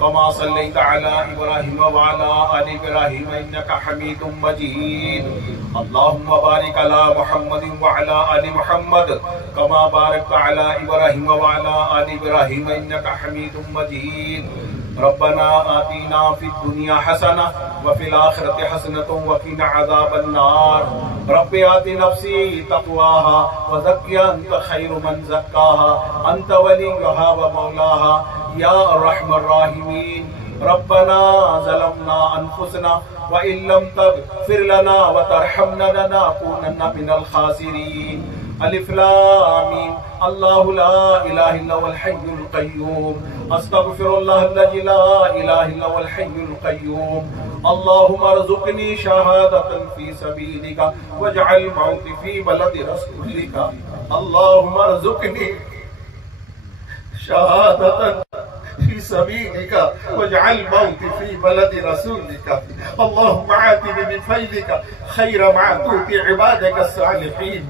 كما صليت على إبراهيم وعلى آل إبراهيم إنك حميد مجيد. اللهم بارك على محمد وعلى آل محمد كما باركت على إبراهيم وعلى آل إبراهيم إنك حميد مجيد. ربنا آتنا في الدنيا حسنة وفي الآخرة حسنة وقنا عذاب النار. رب آت نفسي تقواها وزكها أنت خير من زكاها أنت وليها ومولاها يا أرحم الراحمين. ربنا ظلمنا أنفسنا وإن لم تغفر لنا وترحمنا لنكونن من الخاسرين. الف لام میم. اللہ لا الہ الا هو الحی القیوم. استغفر اللہ الذی لا الہ الا هو الحی القیوم. اللهم ارزقنی شہادۃ فی سبیلک واجعل موتی فی بلد رسولک. اللهم ارزقنی شہادۃ في سبيلك واجعل موتي في بلد رسولك. اللهم آتني من فضلك خير ما تؤتي عبادك الصالحين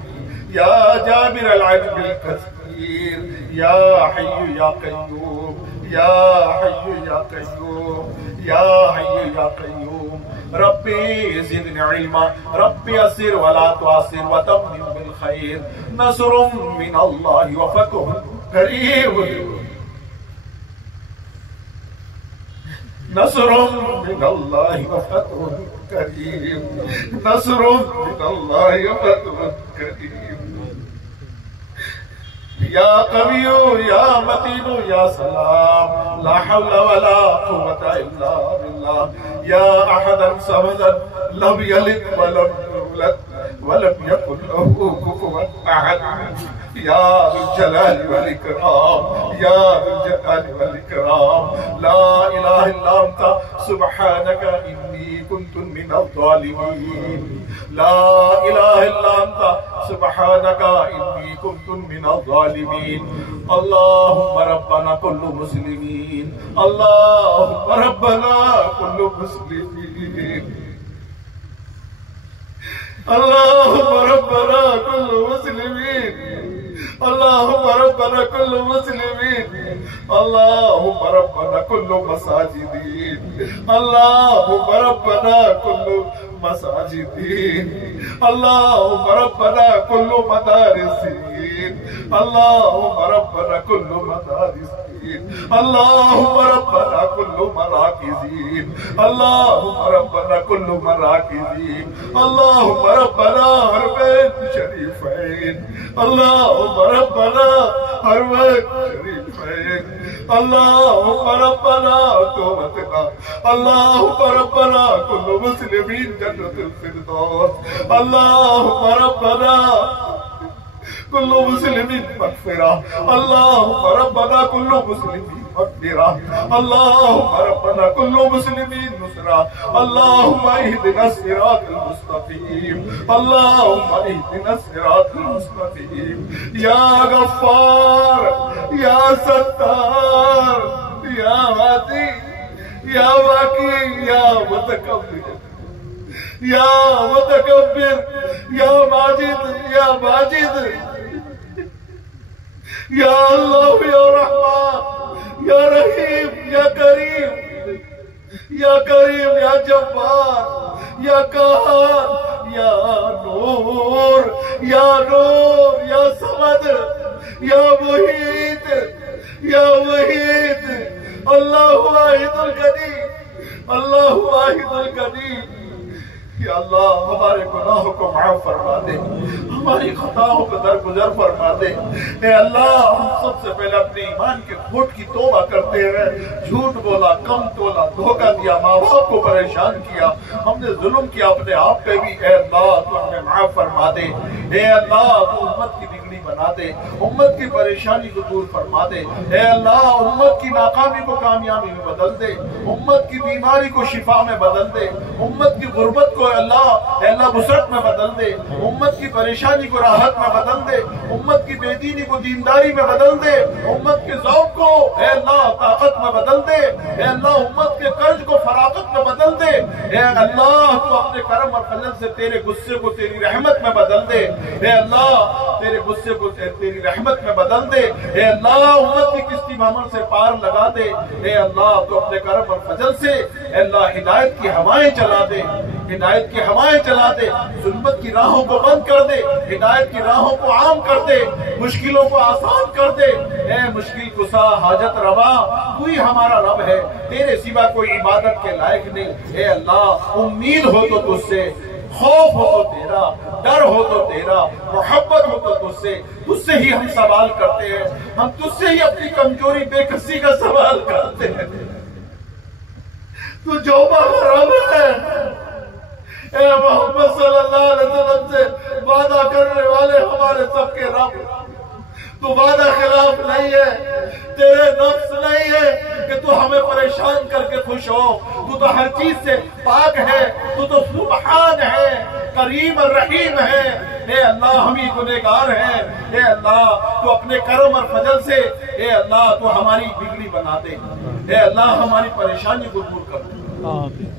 يا جابر العدل الكثير يا حي يا قيوم يا حي يا قيوم يا حي يا قيوم. ربي زدني علما ربي يسر ولا تعسر وتمم بالخير. نصر من الله وفتح قريب. نصر من الله وفتح قريب. نصر من الله وفتح قريب. يا قوي يا متين يا سلام لا حول ولا قوة إلا بالله. يا أحدا صمدا لم يلد ولم يولد ولم يكن له كفوا أحد. يا ذو الجلال والإكرام يا ذو الجلال والإكرام. لا إله إلا أنت سبحانك إني كنت من الظالمين. لا إله إلا أنت سبحانك إني كنت من الظالمين. اللهم ربنا كل مسلمين. اللهم ربنا كل مسلمين. اللهم ربنا كل مسلمين. اللهم ربنا كل مسلمين. اللهم ربنا كل مساجدين. اللهم ربنا كل مساجدين. اللهم ربنا كل مدارسين. اللهم ربنا كل مدارسين. اللهم ربنا كل مراكزين. اللهم ربنا كل مراكزين. اللهم ربنا حرمين شريفين. اللهم ربنا حرمين شريفين. اللهم ربنا توبتنا. اللهم ربنا كل مسلمين جنة الفردوس. اللهم ربنا كل مسلم مغفرة. اللهم ربنا كل مسلم مغفرة. اللهم ربنا كل مسلم نصرة. اللهم اهدنا الصراط المستقيم. اللهم اهدنا الصراط المستقيم. يا غفار يا ستار يا هادي يا واقي يا متكبر يا متكبر يا ماجد يا ماجد يا الله يا رحمن يا رحيم يا كريم يا كريم يا جبار يا قهار يا نور يا نور يا صمد يا محيط يا وحيد. اللہ واحد القدیر. اللہ واحد القدیر. یا اللہ ہمارے گناہوں کو معاف فرما دے. ہماری خطاؤں کو درگزر فرما دے. اے اللہ ہم سب سے پہلے اپنے ایمان کے کھوٹ کی توبہ کرتے ہیں. جھوٹ بولا, کم تولا, دھوکہ دیا, ماں باپ کو پریشان کیا, ہم نے ظلم کیا اپنے آپ پہ بھی. اے اللہ تو ہمیں معاف فرما دے. اے اللہ تو امت کی بگڑی بنا دے. امت کی پریشانی کو دور فرما دے. اے اللہ امت کی ناکامی کو کامیابی میں بدل دے. امت کی بیماری کو شفا میں بدل دے. امت کی غربت کو اے اللہ بسرت میں بدل دے. امت کی پریشانی کو راحت میں بدل دے. امت کی بے دینی کو دینداری میں بدل دے. امت کے ذوق کو اے اللہ طاقت میں بدل دے. اے اللہ امت کے قرض کو فراغت میں بدل دے۔ اے اللہ تو اپنے کرم اور فضل سے تیرے غصے کو تیری رحمت میں بدل دے۔ اے اللہ تیرے غصے کو تیری رحمت میں بدل دے۔ اے اللہ امت کی کشتی بھمر سے پار لگا دے۔ اے اللہ تو اپنے کرم اور فضل سے اے اللہ ہدایت کی ہوائیں چلا دے، ہدایت کی ہوائیں چلا دے، ظلمت کی راہوں کو بند کر دے، ہدایت کی راہوں کو عام کر دے، مشکلوں کو آسان کر دے۔ اے مشکل کشا حاجت روا تو ہی ہمارا رب ہے، تیرے سوا کوئی عبادت کے لائق نہیں۔ اے اللہ امید ہو تو تجھ سے، خوف ہو تو تیرا، ڈر ہو تو تیرا، محبت ہو تو تجھ سے ہی ہم سوال کرتے ہیں، ہم تجھ سے ہی اپنی کمزوری بے کسی کا سوال کرتے ہیں۔ تو جو رب ہے، اے محمد صلی اللہ علیہ وسلم سے وعدہ کرنے والے ہمارے سب کے رب، تو وعدہ خلاف نہیں ہے، تیرے نفس نہیں ہے کہ تو ہمیں پریشان کر کے خوش ہو، تو ہر چیز سے پاک ہے، تو سبحان ہے، کریم الرحیم ہے۔ اے اللہ ہم ہی گنہگار ہیں، اے اللہ تو اپنے کرم اور فضل سے اے اللہ تو ہماری بگڑی بنا دے، اے اللہ ہماری پریشانی کو دور کر دے،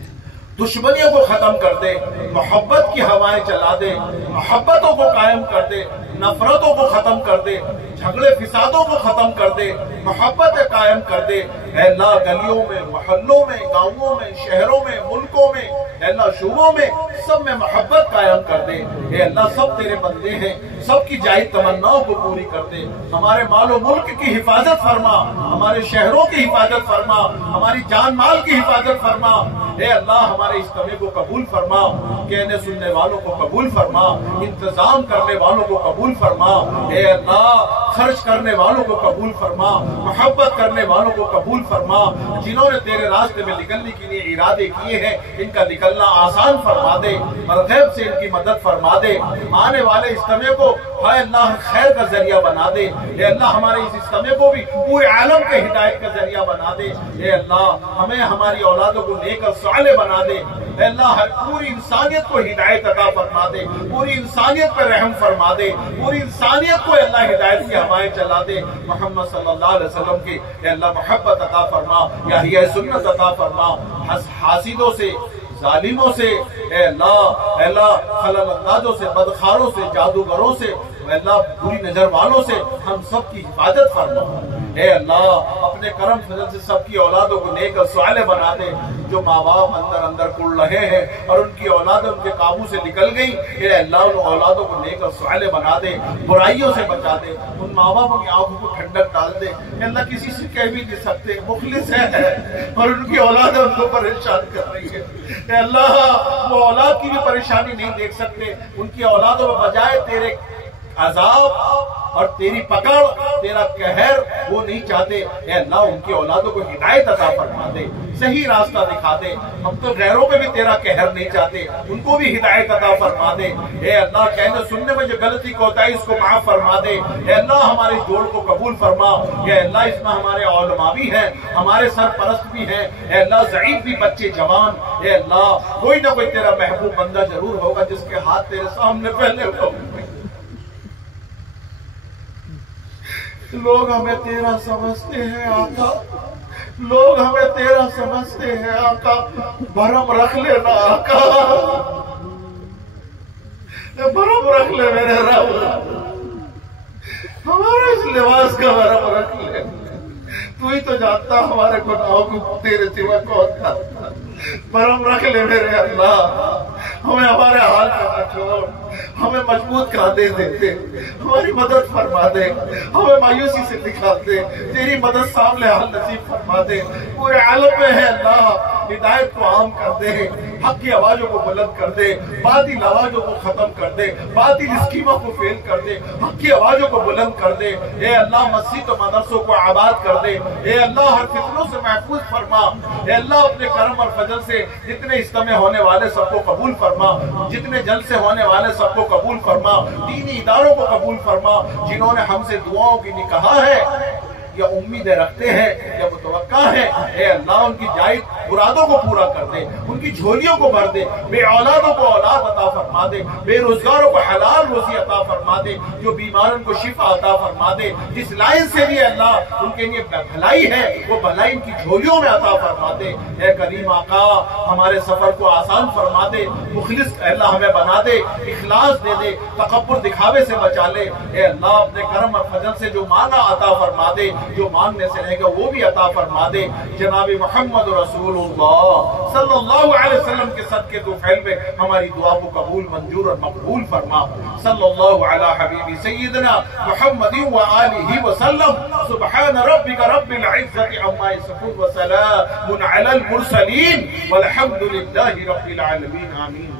دشمنیوں کو ختم کر دے، محبت کی ہوائیں چلا دے، محبتوں کو قائم کر دے، نفرتوں کو ختم کر دے، جھگڑے فسادوں کو ختم کر دے، محبت قائم کر دے۔ اے اللہ گلیوں میں، محلوں میں، گاؤں میں، شہروں میں، ملکوں میں، اے اللہ شعبوں میں سب میں محبت قائم کر دے۔ اے اللہ سب تیرے بندے ہیں، سب کی جائز تمناؤں کو پوری کر دے، ہمارے مال و ملک کی حفاظت فرما، ہمارے شہروں کی حفاظت فرما، ہماری جان مال کی حفاظت فرما۔ اے اللہ ہمارے اجتماع کو قبول فرما، کہنے سننے والوں کو قبول فرما، انتظام کرنے والوں کو قبول فرما، اے اللہ خرچ کرنے والوں کو قبول فرما، محبت کرنے والوں کو قبول فرما، جنہوں نے تیرے راستے میں نکلنے کے لیے ارادے کیے ہیں ان کا نکلنا آسان فرما دے، اور غیب سے ان کی مدد فرما دے، آنے والے اجتماع کو اے اللہ خیر کا ذریعہ بنا دے، اے اللہ ہمارے اس اجتماع کو بھی پورے عالم کے ہدایت کا ذریعہ بنا دے، اے اللہ ہمیں ہماری اولادوں کو نیک اور صالح بنا دے، اے اللہ ہر پوری انسانیت کو ہدایت عطا فرما دے، پوری انسانیت پر رحم فرما دے، پوری انسانیت کو اللہ ہدایت کی ہوائیں چلا دے، محمد صلی اللہ علیہ وسلم کی اے اللہ محبت عطا فرما، یا احیاء سنت عطا فرما، حاسدوں سے، ظالموں سے، اے اللہ خلل اندازوں سے، بدخاروں سے، جادوگروں سے، اے اللہ بری نظر والوں سے ہم سب کی حفاظت فرما، اے اللہ اپنے کرم فضل سے سب کی اولادوں کو نیک اور صالح بنا دے، جو ماں باپ اندر کڑ رہے ہیں اور ان کی اولادیں ان کے قابو سے نکل گئی، اے اللہ ان اولادوں کو نیک اور صالح بنا دے، برائیوں سے بچا دے، ان ماں باپوں کی آنکھوں کو ٹھنڈک ڈال دے، اے اللہ کسی سے کہہ بھی نہیں سکتے مخلص ہے اور ان کی اولادیں ان کو پریشان کر رہی ہے، اے اللہ وہ اولاد کی بھی پریشانی نہیں دیکھ سکتے، ان کی اولادوں میں بجائے تیرے عذاب اور تیری پکڑ، تیرا قہر وہ نہیں چاہتے، اے اللہ ان کی اولادوں کو ہدایت عطا فرما دے، صحیح راستہ دکھا دے، ہم تو غیروں پہ بھی تیرا قہر نہیں چاہتے، ان کو بھی ہدایت عطا فرما دے، اے اللہ کہنے سننے میں جو غلطی کوتاہی اس کو معاف فرما دے، اے اللہ ہمارے جوڑ کو قبول فرما، اے اللہ اس میں ہمارے علماء بھی ہیں، ہمارے سرپرست بھی ہیں، اے اللہ ضعیف بھی بچے جوان، اے اللہ کوئی نہ کوئی تیرا محبوب بندہ ضرور ہوگا جس کے ہاتھ تیرے سامنے پھیلے ہوئے، لوگ ہمیں تیرا سمجھتے ہیں آقا، لوگ ہمیں تیرا سمجھتے ہیں آقا، بھرم رکھ لینا آقا، بھرم رکھ لے میرے رب، ہمارے اس لباس کا بھرم رکھ لے، تو ہی تو جانتا ہمارے گناہوں کو تیرے سوا کون کرتا، بھرم رکھ لے میرے اللہ، ہمیں ہمارے حال میں نہ چھوڑ، ہمیں مضبوط کاندھے دے، ہماری مدد فرما دے، ہمیں مایوسی سے دکھا دے، تیری مدد سامنے حال نصیب فرما دے، پورے عالم میں ہے اللہ ہدایت کو عام کر دے، حق کی آوازوں کو بلند کر دے، باطل آوازوں کو ختم کر دے، باطل اسکیموں کو فیل کر دے، حق کی آوازوں کو بلند کر دے، اے اللہ مسجد و مدرسوں کو آباد کر دے، اے اللہ ہر فتنوں سے محفوظ فرما، اے اللہ اپنے کرم اور فضل سے جتنے اجتماع ہونے والے سب کو قبول فرما، جتنے جلسے ہونے والے سب کو قبول فرما، دینی اداروں کو قبول فرما، جنہوں نے ہم سے دعاؤں کی نکاح ہے یا امیدیں رکھتے ہیں یا متوقع ہے، اے اللہ ان کی جائز مرادوں کو پورا کر دے، ان کی جھولیوں کو بھر دے، بے اولادوں کو اولاد عطا فرما دے، بے روزگاروں کو حلال روزی عطا فرما دے، جو بیماروں کو شفا عطا فرما دے، جس لائن سے بھی اللہ ان کے لیے بھلائی ہے وہ بھلائی ان کی جھولیوں میں عطا فرما دے۔ اے کریم آقا ہمارے سفر کو آسان فرما دے، مخلص اللہ ہمیں بنا دے، اخلاص دے دے، تکبر دکھاوے سے بچا لے۔ اے اللہ اپنے کرم اور فضل سے جو مانگا عطا فرما دے، جو مانگنے سے رہے گا وہ بھی عطا فرما دے۔ جناب محمد رسول اللہ صلی اللہ علیہ وسلم کے صدقے تو فعل میں ہماری دعا کو قبول منظور اور مقبول فرما۔ صلی اللہ علی حبیبی سیدنا محمد وآلہ وسلم۔ سبحان ربک رب العزت عما یصفون وسلام علی المرسلین والحمد للہ رب العالمین۔ آمین۔